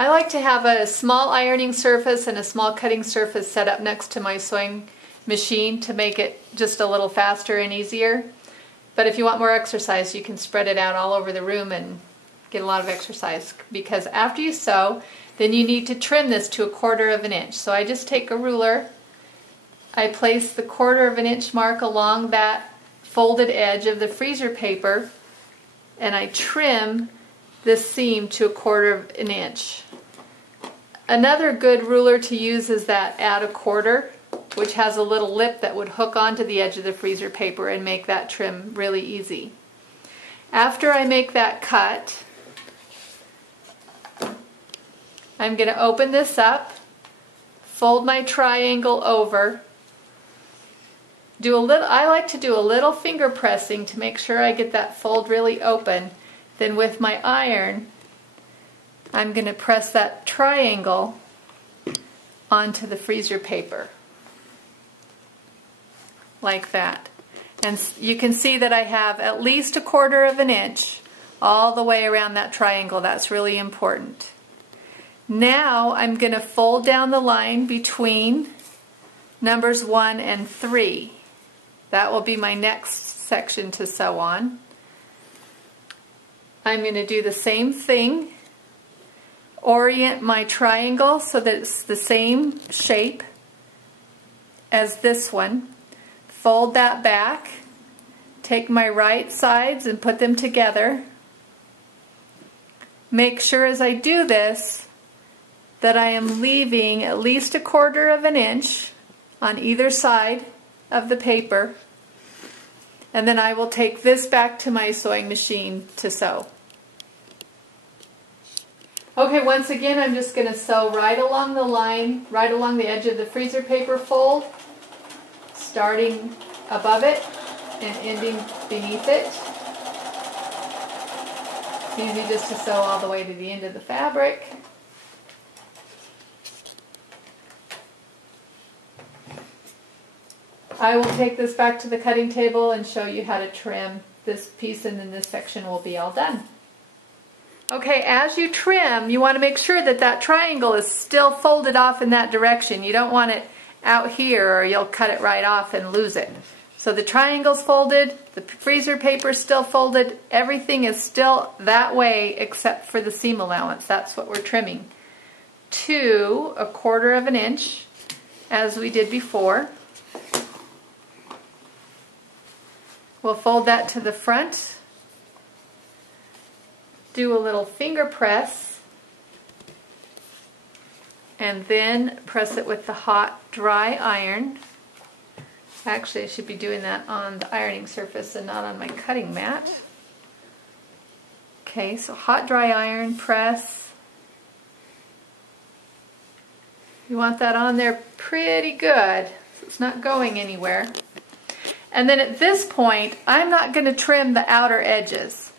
I like to have a small ironing surface and a small cutting surface set up next to my sewing machine to make it just a little faster and easier. But if you want more exercise, you can spread it out all over the room and get a lot of exercise, because after you sew, then you need to trim this to 1/4 of an inch. So I just take a ruler, I place the 1/4 of an inch mark along that folded edge of the freezer paper, and I trim this seam to 1/4 of an inch. Another good ruler to use is that Add a Quarter, which has a little lip that would hook onto the edge of the freezer paper and make that trim really easy. After I make that cut, I'm going to open this up, fold my triangle over, I like to do a little finger pressing to make sure I get that fold really open. Then with my iron, I'm going to press that triangle onto the freezer paper, like that. And you can see that I have at least 1/4 of an inch all the way around that triangle. That's really important. Now I'm going to fold down the line between numbers 1 and 3. That will be my next section to sew on. I'm going to do the same thing. Orient my triangle so that it's the same shape as this one. Fold that back. Take my right sides and put them together. Make sure as I do this that I am leaving at least 1/4 of an inch on either side of the paper, and then I will take this back to my sewing machine to sew. Okay, once again I'm just going to sew right along the line, right along the edge of the freezer paper fold, starting above it and ending beneath it. It's easy just to sew all the way to the end of the fabric. I will take this back to the cutting table and show you how to trim this piece, and then this section will be all done. Okay, as you trim, you want to make sure that that triangle is still folded off in that direction. You don't want it out here or you'll cut it right off and lose it. So the triangle's folded, the freezer paper's still folded, everything is still that way except for the seam allowance. That's what we're trimming to 1/4 of an inch, as we did before. We'll fold that to the front, do a little finger press, and then press it with the hot, dry iron. Actually, I should be doing that on the ironing surface and not on my cutting mat. Okay, so hot, dry iron, press. You want that on there pretty good, so it's not going anywhere. And then at this point, I'm not going to trim the outer edges,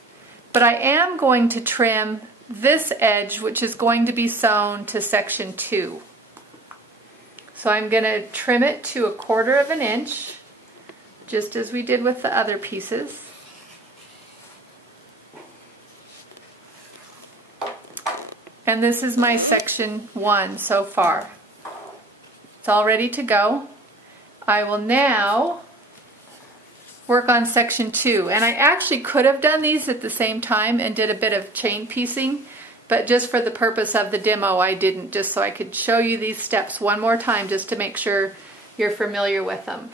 but I am going to trim this edge, which is going to be sewn to section 2. So I'm going to trim it to 1/4 of an inch, just as we did with the other pieces. And this is my section 1 so far. It's all ready to go. I will now work on section 2, and I actually could have done these at the same time and did a bit of chain piecing, but just for the purpose of the demo I didn't, just so I could show you these steps one more time just to make sure you're familiar with them.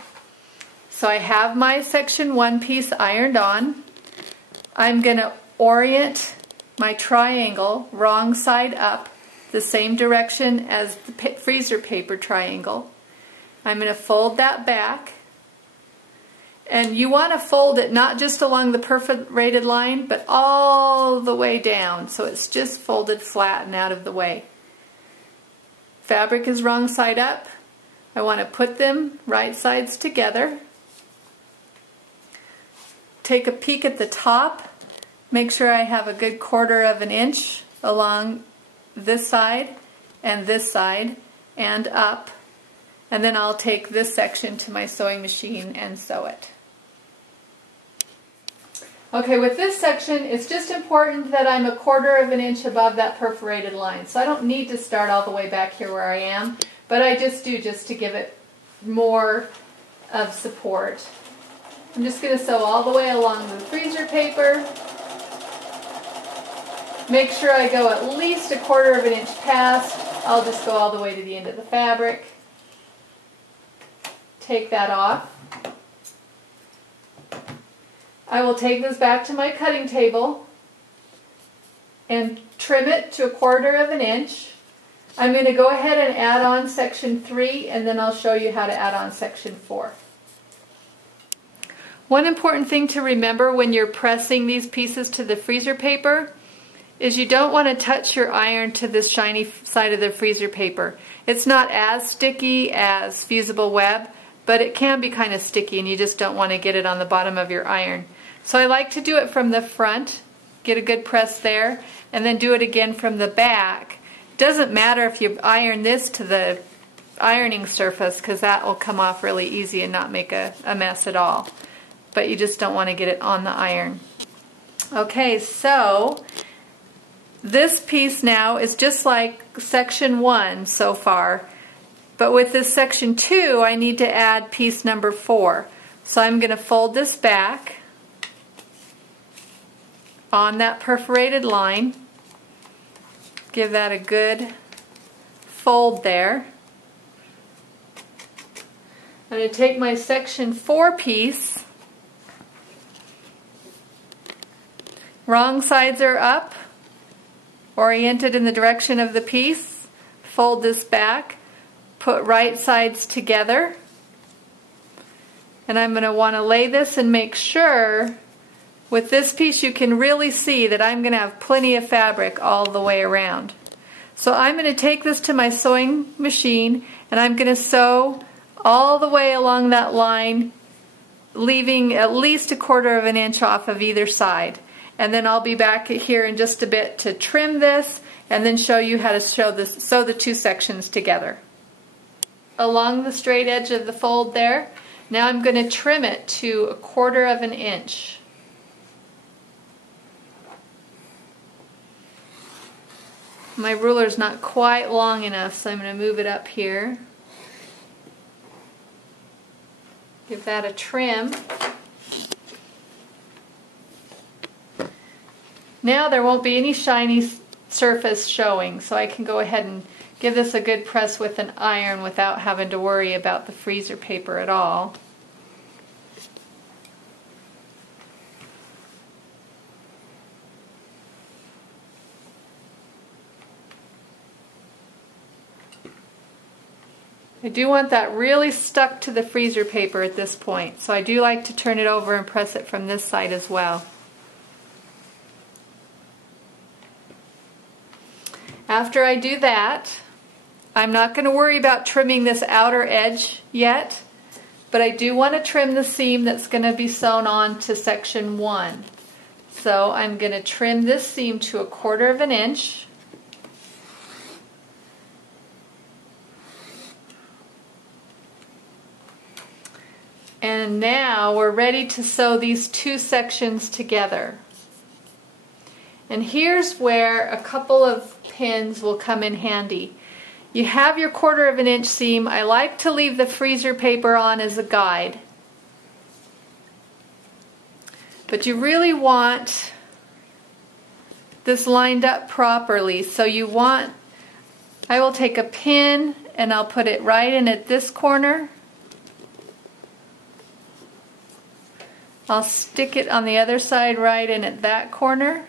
So I have my section 1 piece ironed on. I'm going to orient my triangle wrong side up, the same direction as the freezer paper triangle. I'm going to fold that back. And you want to fold it not just along the perforated line, but all the way down, so it's just folded flat and out of the way. Fabric is wrong side up. I want to put them right sides together. Take a peek at the top. Make sure I have a good 1/4 of an inch along this side and up. And then I'll take this section to my sewing machine and sew it. Okay, with this section, it's just important that I'm 1/4 of an inch above that perforated line. So I don't need to start all the way back here where I am, but I just do just to give it more of support. I'm just going to sew all the way along the freezer paper. Make sure I go at least 1/4 of an inch past. I'll just go all the way to the end of the fabric. Take that off. I will take this back to my cutting table and trim it to 1/4 of an inch. I'm going to go ahead and add on section 3, and then I'll show you how to add on section 4. One important thing to remember when you're pressing these pieces to the freezer paper is you don't want to touch your iron to this shiny side of the freezer paper. It's not as sticky as fusible web, but it can be kind of sticky and you just don't want to get it on the bottom of your iron. So I like to do it from the front, get a good press there, and then do it again from the back. It doesn't matter if you iron this to the ironing surface because that will come off really easy and not make a mess at all. But you just don't want to get it on the iron. Okay, so this piece now is just like section 1 so far, but with this section 2 I need to add piece number 4. So I'm going to fold this back on that perforated line, give that a good fold there. I'm going to take my section 4 piece, wrong sides are up, oriented in the direction of the piece, fold this back, put right sides together, and I'm going to want to lay this and make sure with this piece you can really see that I'm going to have plenty of fabric all the way around. So I'm going to take this to my sewing machine and I'm going to sew all the way along that line, leaving at least 1/4 of an inch off of either side. And then I'll be back here in just a bit to trim this and then show you how to sew the two sections together. Along the straight edge of the fold there, now I'm going to trim it to 1/4 of an inch. My ruler's not quite long enough, so I'm going to move it up here. Give that a trim. Now there won't be any shiny surface showing, so I can go ahead and give this a good press with an iron without having to worry about the freezer paper at all. I do want that really stuck to the freezer paper at this point, so I do like to turn it over and press it from this side as well. After I do that, I'm not going to worry about trimming this outer edge yet, but I do want to trim the seam that's going to be sewn on to section 1. So I'm going to trim this seam to 1/4 of an inch. And now we're ready to sew these two sections together. And here's where a couple of pins will come in handy. You have your 1/4 of an inch seam. I like to leave the freezer paper on as a guide. But you really want this lined up properly. So I will take a pin and I'll put it right in at this corner. I'll stick it on the other side right in at that corner.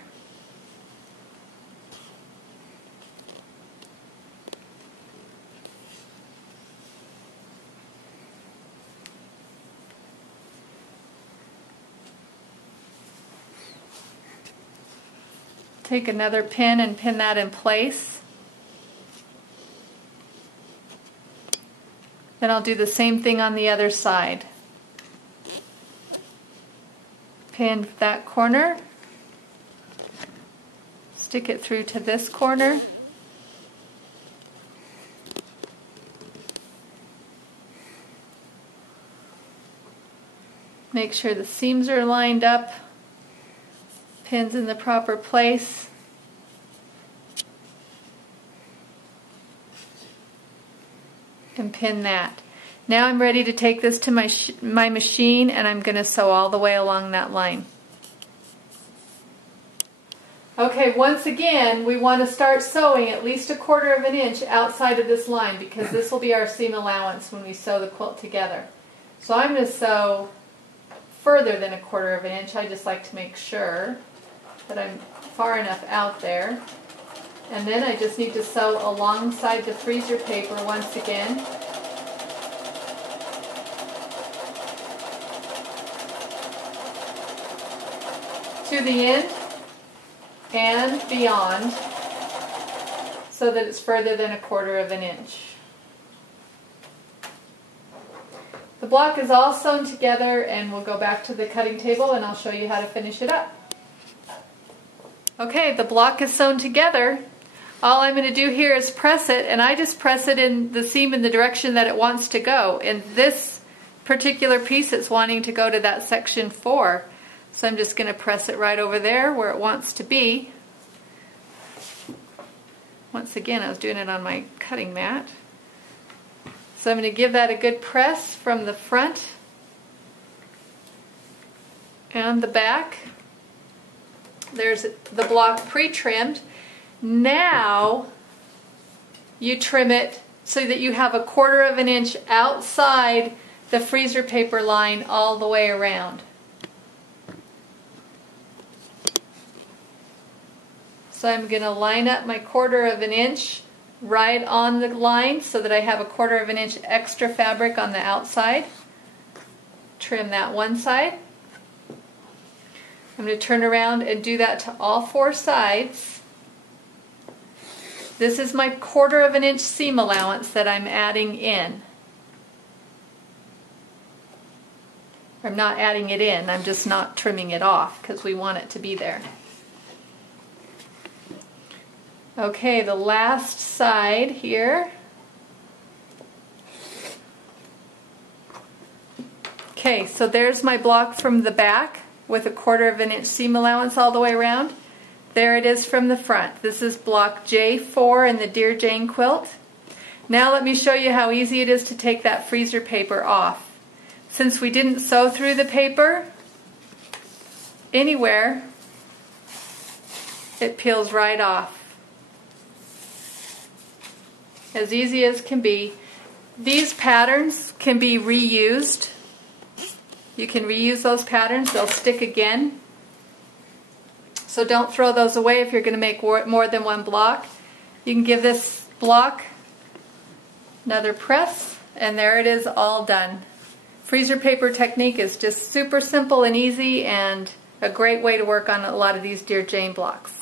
Take another pin and pin that in place. Then I'll do the same thing on the other side. Pin that corner, stick it through to this corner, make sure the seams are lined up, Pins in the proper place. And pin that. Now I'm ready to take this to my machine, and I'm going to sew all the way along that line. Okay, once again, we want to start sewing at least 1/4 of an inch outside of this line, because this will be our seam allowance when we sew the quilt together. So I'm going to sew further than 1/4 of an inch. I just like to make sure that I'm far enough out there. And then I just need to sew alongside the freezer paper once again. To the end and beyond, so that it's further than 1/4 of an inch. The block is all sewn together, and we'll go back to the cutting table and I'll show you how to finish it up. Okay, the block is sewn together. All I'm going to do here is press it, and I just press it in the seam in the direction that it wants to go. In this particular piece, it's wanting to go to that section 4. So I'm just going to press it right over there where it wants to be. Once again, I was doing it on my cutting mat. So I'm going to give that a good press from the front and the back. There's the block pre-trimmed. Now you trim it so that you have 1/4 of an inch outside the freezer paper line all the way around. So I'm going to line up my 1/4 of an inch right on the line so that I have 1/4 of an inch extra fabric on the outside. Trim that one side. I'm going to turn around and do that to all 4 sides. This is my 1/4 of an inch seam allowance that I'm adding in. I'm not adding it in, I'm just not trimming it off because we want it to be there. Okay, the last side here. Okay, so there's my block from the back with 1/4 of an inch seam allowance all the way around. There it is from the front. This is block J4 in the Dear Jane quilt. Now let me show you how easy it is to take that freezer paper off. Since we didn't sew through the paper anywhere, it peels right off. As easy as can be. These patterns can be reused. You can reuse those patterns, they'll stick again. So don't throw those away if you're going to make more than one block. You can give this block another press, and there it is, all done. Freezer paper technique is just super simple and easy, and a great way to work on a lot of these Dear Jane blocks.